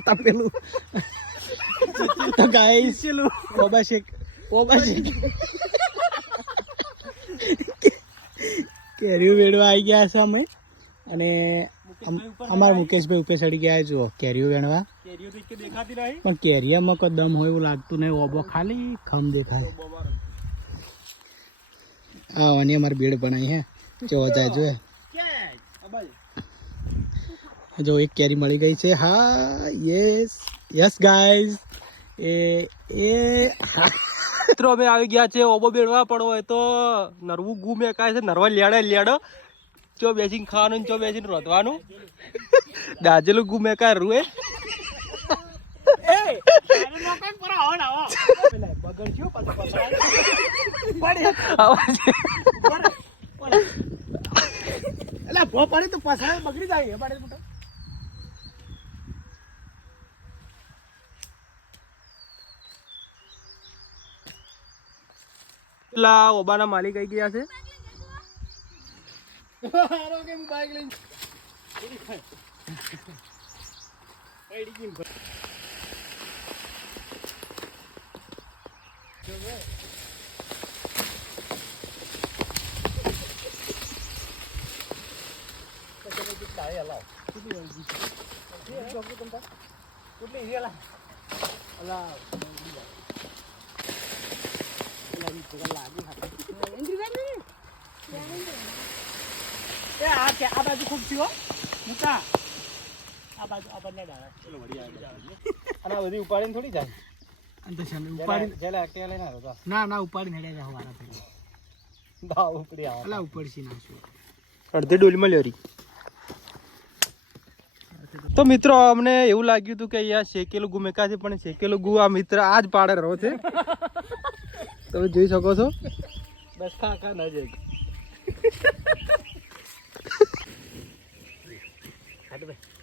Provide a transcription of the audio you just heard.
તપેલું તો ગાઈસ ઓબા શેક કેરીઓ વેણવા આવી ગયા છે અમે અને અમારા મુકેશભાઈ ઉપર ચડી ગયા જુઓ કેરીઓ વેણવા પણ કેરીયામાં કોઈ દમ હોય એવું લાગતું નહીં ઓબો ખાલી ખમ દેખાય હા અને અમારી બેડ બનાવી હે જોવા જાય જોઈએ જો એક કેરી મળી ગઈ છે હા યસ ગાઈઝ મિત્રો અમે આવી ગયા છે ઓબો બેડવા પડવો હોય તો નરવું ગુ મેકાય છે નરવા લેડો ચો બેસીને ખાવાનું ચો બેસીને રોધવાનું દાજેલું ગુ મેકાય રૂએ તો પસાડ બગડી જાય પેલા ઓબાના માલિક આવી ગયા છે આ બાજુ ખૂબ થયો મોટા આ બાજુ આ બંને ડાળા ચલો વળી અને આ બધી ઉપાડીને થોડી જાય અંત સામે ઉપાડી જેલા એકલા લઈને આવ્યો ના ઉપાડીને હેડ્યા જાવ વાળા થઈ બા ઉપડી આવ અલા ઉપડસી નાખ્યો અડધી ડોલીમાં લેરી તો મિત્રો અમને એવું લાગ્યું હતું કે અહીંયા શેકેલું ગુ મેકા છે પણ શેકેલું ગુ આ મિત્ર આજ પાડે રહ્યો છે તમે જોઈ શકો છો બસ ખા ન જાય હાટ ભાઈ